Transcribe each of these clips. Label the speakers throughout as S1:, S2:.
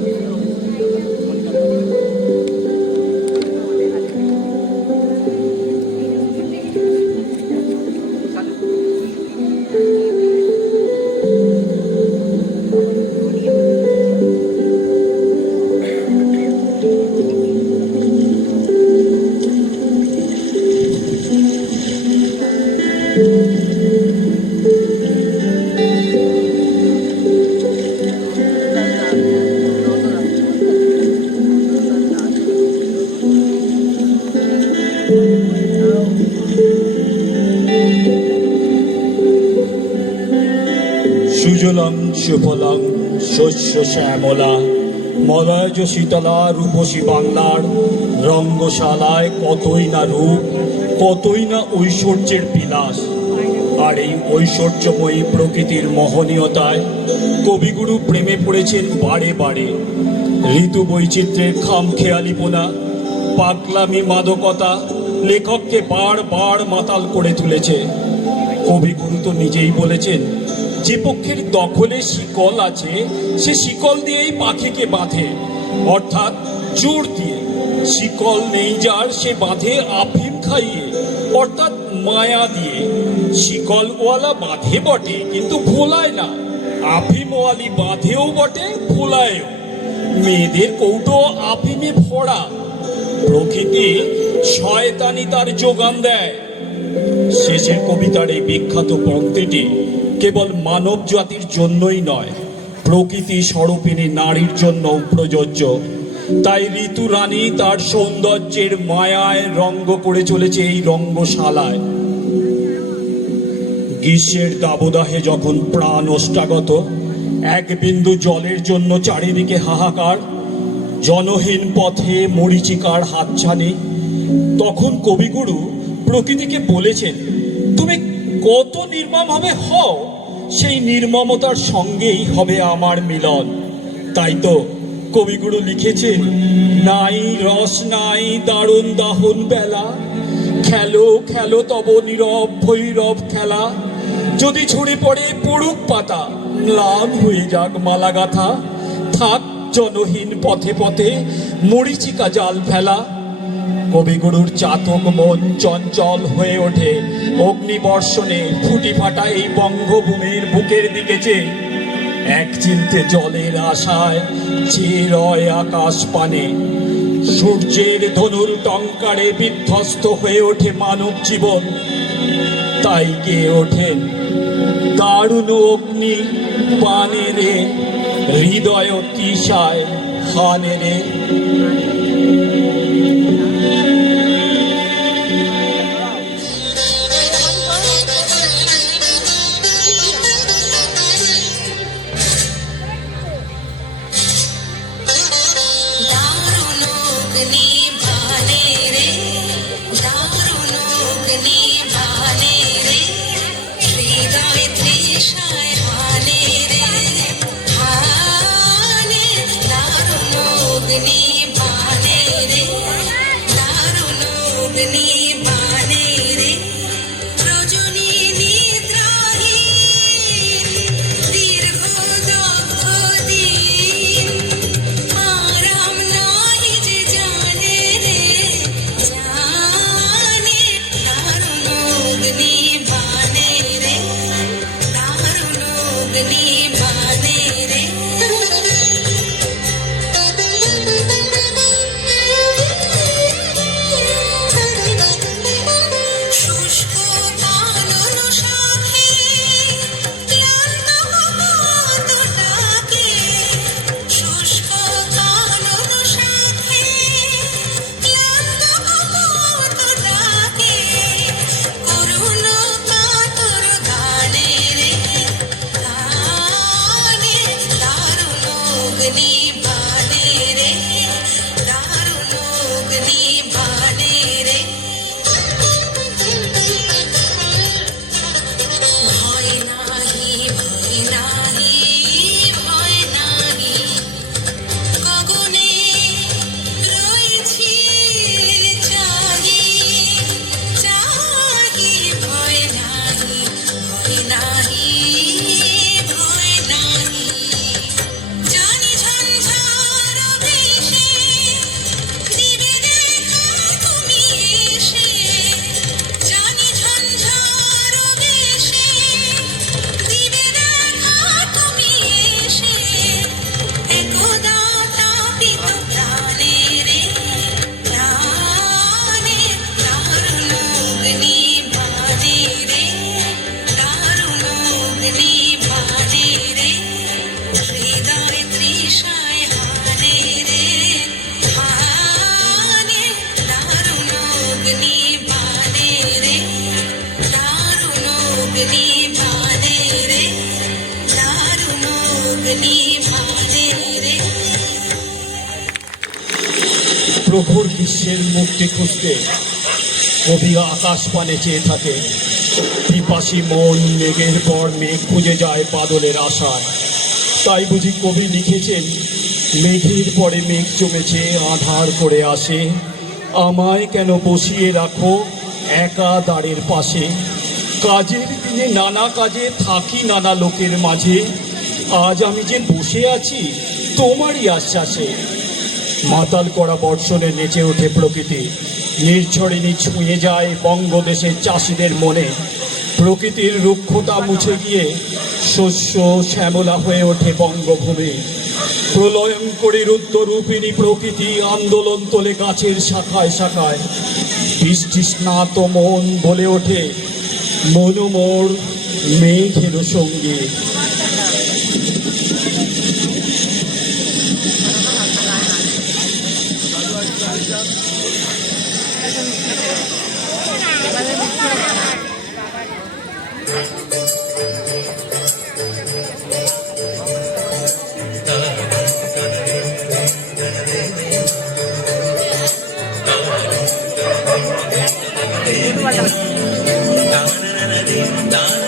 S1: Thank you. শ্যামলা। মলয়জ শীতলা, রূপসী বাংলার রঙ্গশালায় কতই না রূপ, কতই না ঐশ্বর্যের বিলাস। আর এই ঐশ্বর্যময়ী প্রকৃতির মহনীয়তায় কবিগুরু প্রেমে পড়েছেন বারে বারে। ঋতু বৈচিত্র্যের খামখেয়ালিপনা পাগলামি মাদকতা লেখককে বারবার মাতাল করে তুলেছে। কবিগুরু তো নিজেই বলেছেন যে পক্ষের দখলে শিকল আছে, সে শিকল দিয়েই পাখিকে বাঁধে। অর্থাৎ জোর দিয়ে। শিকল নেই যার, সে বাঁধে আফিম খাইয়ে। অর্থাৎ মায়া দিয়ে। শিকলওয়ালা বাঁধে বটে, কিন্তু ভোলায় না। আফিমওয়ালি বাঁধেও বটে, ভোলায়ও। মেয়েদের কৌটো আফিমে ভরা। প্রকৃতি শয়তানি তার যোগান দেয়। শেষের কবিতার এই বিখ্যাত পংক্তিটি কেবল মানব জাতির জন্যই নয় প্রকৃতি স্বরূপিণী নারীর জন্য প্রযোজ্য। তাই ঋতু রানী তার সৌন্দর্যের মায়ায় রঙ্গ করে চলেছে এই রঙ্গশালায়। গ্রীষ্মের দাবদাহে যখন প্রাণ ওষ্ঠাগত এক বিন্দু জলের জন্য চারিদিকে হাহাকার, জনহীন পথে মরিচিকার হাতছানি, তখন কবিগুরু প্রকৃতিকে বলেছেন, তুমি কত নির্মম হবে? হও, সেই নির্মমতার সঙ্গেই হবে আমার মিলন। তাই তো কবিগুরু লিখেছেন নাই রস, নাই দারুণ দাহন বেলা। খেলো খেলো তব নীরব ভৈরব খেলা। যদি ছড়ে পড়ে পড়ুক পাতা, ম্লান হয়ে যাক মালা গাথা থাক জনহীন পথে পথে মরিচিকা জাল ফেলা। কবিগুরুর চাতক মন চঞ্চল হয়ে ওঠে। অগ্নিবর্ষণে ফুটি ফাটা এই বঙ্গভূমির বুকের দিকে চেয়ে এক চিলতে জলের আশায় চেয়ে রয় আকাশ পানে। সূর্যের ধনুর টঙ্কারে বিধ্বস্ত হয়ে ওঠে মানব জীবন। তাই গেয়ে ওঠেন? দারুণ অগ্নি পানে রে, হৃদয় তিসায় হানে রে। কবি আকাশ পানে চেয়ে থাকে। পিপাসী মন মেঘের পর মেঘ খুঁজে যায় বাদলের আশায়। তাই বুঝি কবি লিখেছেন, মেঘের পরে মেঘ জমেছে, আধার করে আসে। আমায় কেন বসিয়ে রাখো একা দাঁড়ের পাশে? কাজের দিনে নানা কাজে থাকি নানা লোকের মাঝে। আজ আমি যে বসে আছি, তোমারই আশ্বাসে। মাতাল করা বর্ষণে নেচে ওঠে প্রকৃতি। নির্ঝরিণী ছুঁয়ে যায় বঙ্গদেশের চাষিদের মনে। প্রকৃতির রুক্ষতা মুছে গিয়ে শস্য শ্যামলা হয়ে ওঠে বঙ্গভূমি। প্রলয়ঙ্করী রুদ্ররূপিণী প্রকৃতি আন্দোলন তোলে গাছের শাখায় শাখায়। বৃষ্টি স্নাত মন বলে ওঠে মনোমোর মেঘের সঙ্গী।
S2: মনোমর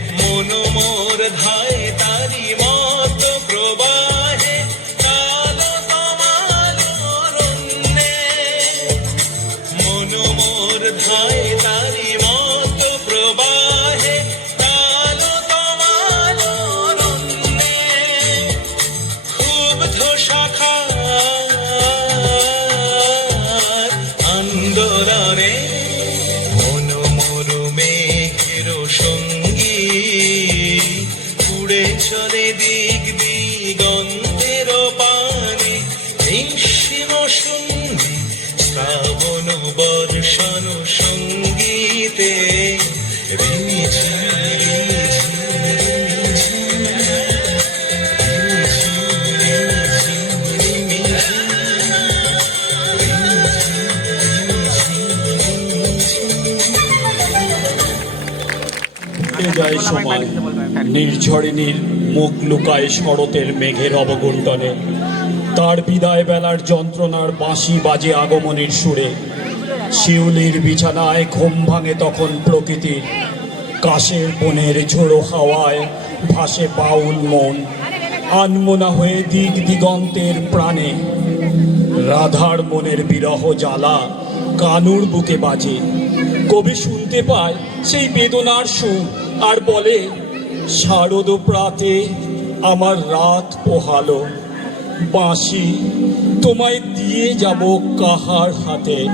S2: মনোমোর ধায়
S3: নির্ঝরিণীর মুখ লুকায় শরতের মেঘের অবগুণ্টনে। তার বিদায় বেলার যন্ত্রণার বাঁশি বাজে আগমনের সুরে। শিউলির বিছানায় ঘুম ভাঙে তখন প্রকৃতির কাশের বনের ঝোড়ো হাওয়ায় ভাসে বাউল মন। আনমনা হয়ে দিক দিগন্তের প্রাণে। রাধার মনের বিরহ জ্বালা কানুর বুকে বাজে। কবি শুনতে পায় সেই বেদনার সুর আর বলে শারদ প্রাতে আমার রাত পোহালো। বাঁশি তোমায় দিয়ে যাব কাহার হাতে।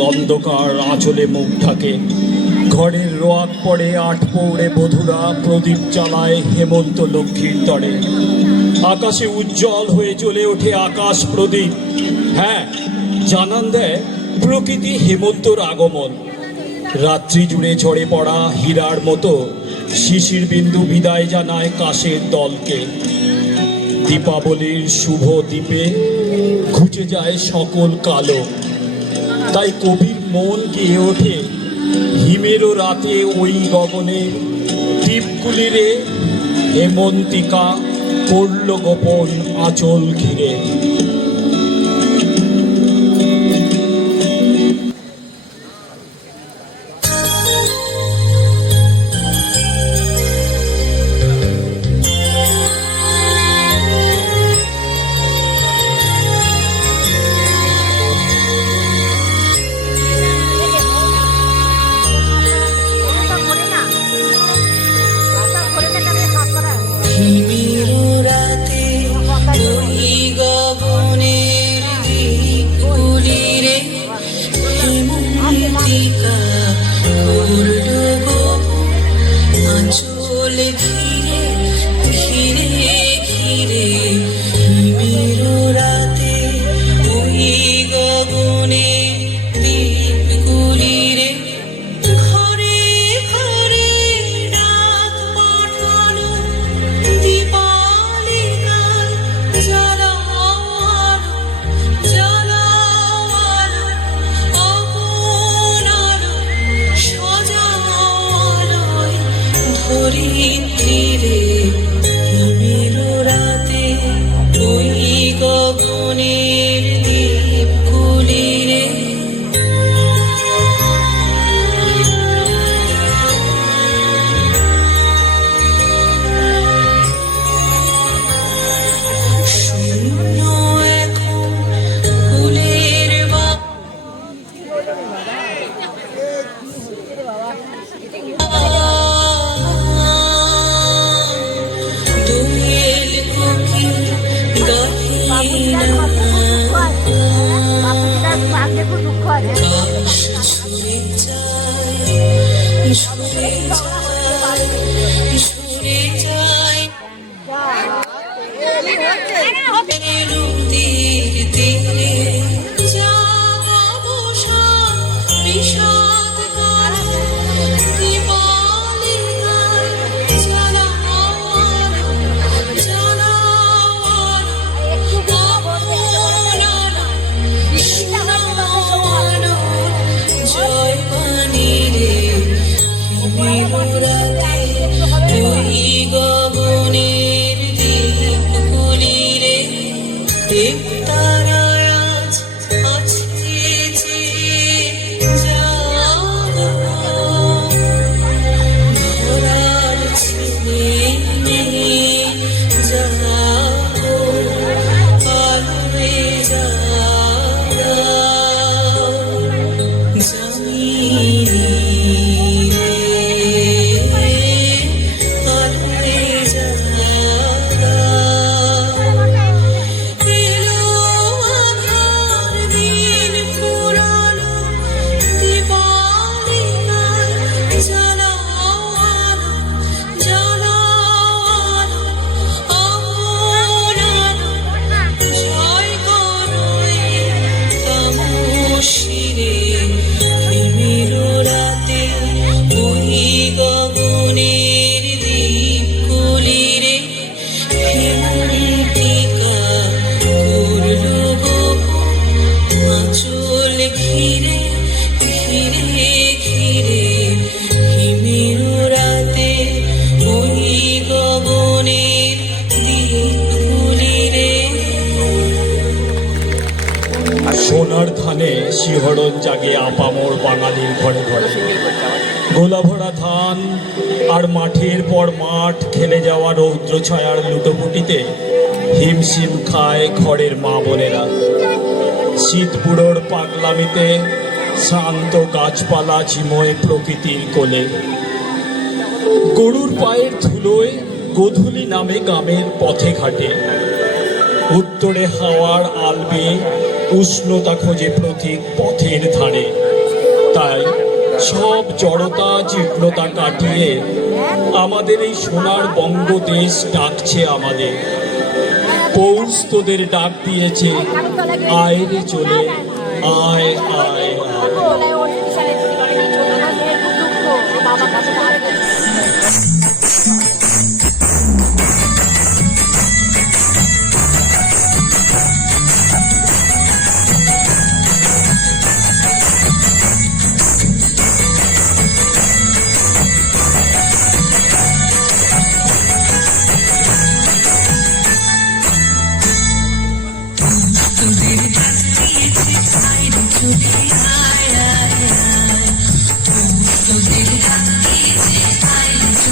S3: অন্ধকার আঁচলে মুখ ঢাকে। ঘরের রোয়াক পড়ে, আট পৌড়ে বধুরা প্রদীপ জ্বালায় হেমন্ত লক্ষ্মীর তরে। আকাশে উজ্জ্বল হয়ে জ্বলে ওঠে আকাশ প্রদীপ। হ্যাঁ
S4: জানান দেয় প্রকৃতি হেমন্তর আগমন। রাত্রি জুড়ে ঝরে পড়া হীরার মতো শিশির বিন্দু বিদায় জানায় কাশের দলকে। দীপাবলির শুভ দ্বীপে ঘুচে যায় সকল কালো। তাই কবির মন গিয়ে ওঠে। হিমেরও রাতে ওই গগনে দ্বীপগুলিরে হেমন্তিকা পড়ল গোপন আচল ঘিরে। আপামোর বাঙালির ঘরে ঘরে গোলা ভরা ধান আর মাঠের পর মাঠ খেলে যাওয়া রৌদ্র ছায়ার লুটোপুটিতে হিমশিম খায় ঘরের মা বোনেরা। শীতপুরোর পাগলামিতে শান্ত গাছপালা ঝিমোয় প্রকৃতির কোলে। গরুর পায়ের ধুলোয় গোধূলি নামে গ্রামের পথে ঘাটে। উত্তরে হাওয়ার আলবে উষ্ণতা খোঁজে প্রতীক পথের ধারে। তাই সব জড়তা জীর্ণতা কাটিয়ে আমাদের এই সোনার বঙ্গদেশ ডাকছে আমাদের। পৌষ তোদের ডাক দিয়েছে, আয়
S2: চলে, আয় আয়।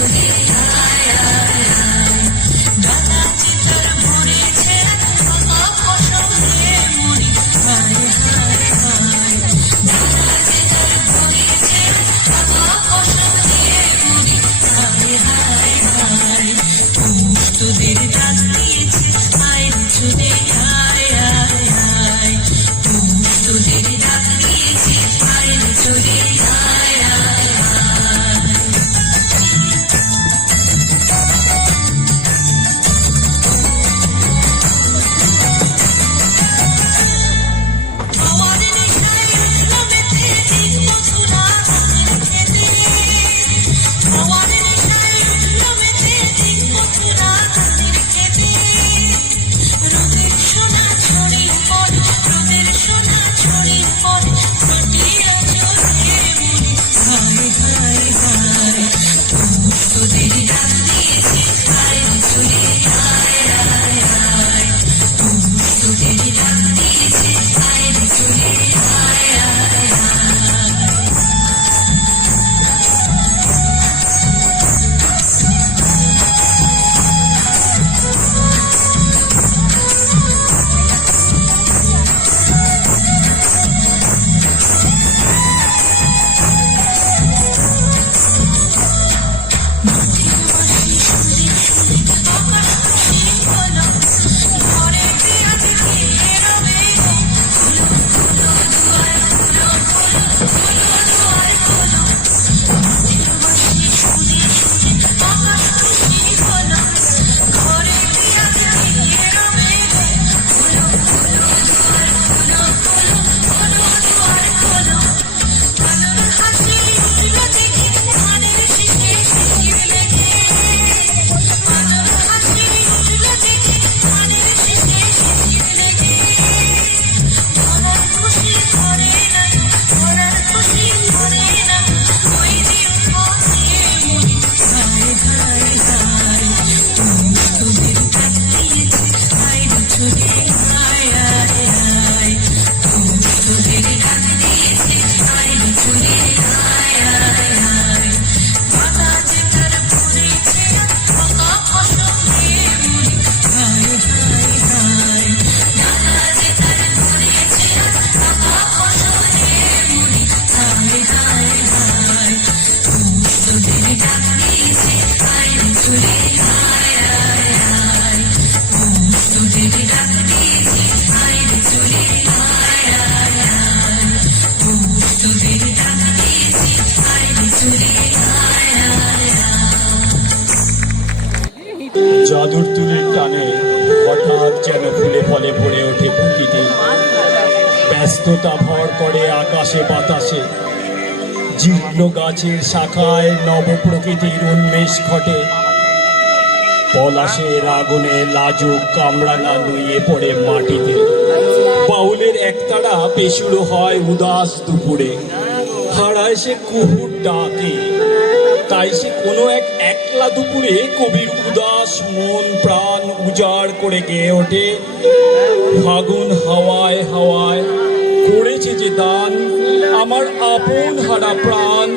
S4: Yeah. করে আকাশে বাতাসে। জীর্ণ গাছের শাখায় নবপ্রকৃতির উন্মেষ ঘটে। পলাশের আগুনে লাজুক কামরাঙা নুয়ে পড়ে মাটিতে। বাউলের একতারা পেশুরো হয় উদাস দুপুরে। হারায় সে কুহুর ডাকে। তাই সে কোনো এক একলা দুপুরে কবির উদাস মন প্রাণ উজাড় করে গেয়ে ওঠে। ফাগুন হাওয়ায় হাওয়ায় করেছে যে দান আমার আপন হারা প্রাণ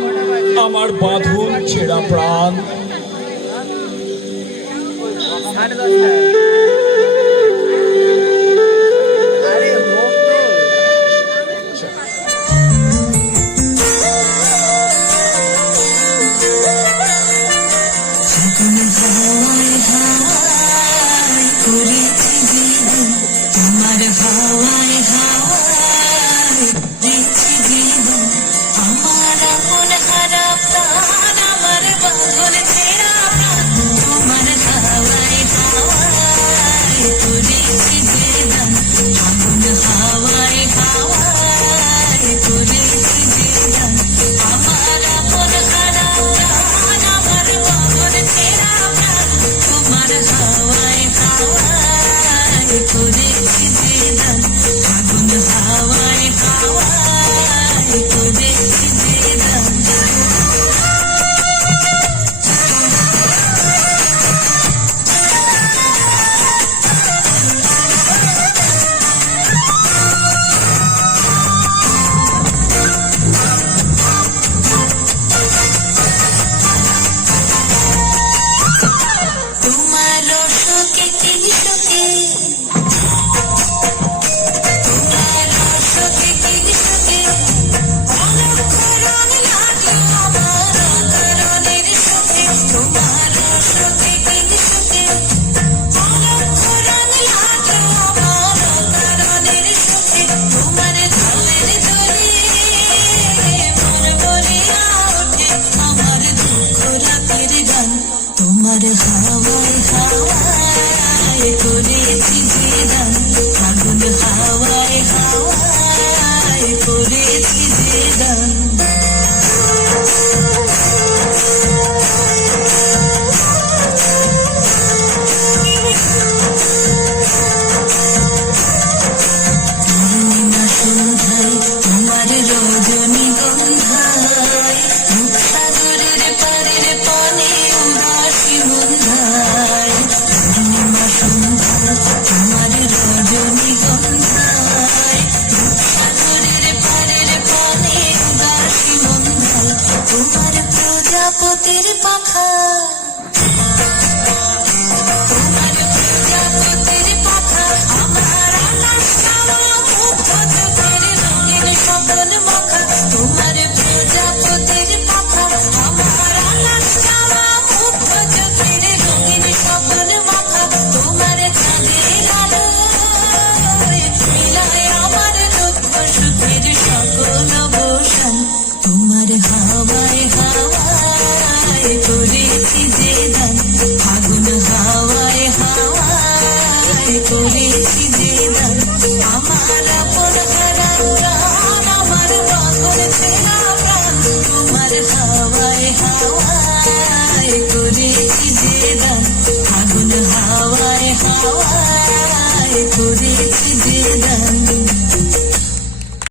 S4: আমার বাঁধন ছেঁড়া প্রাণ।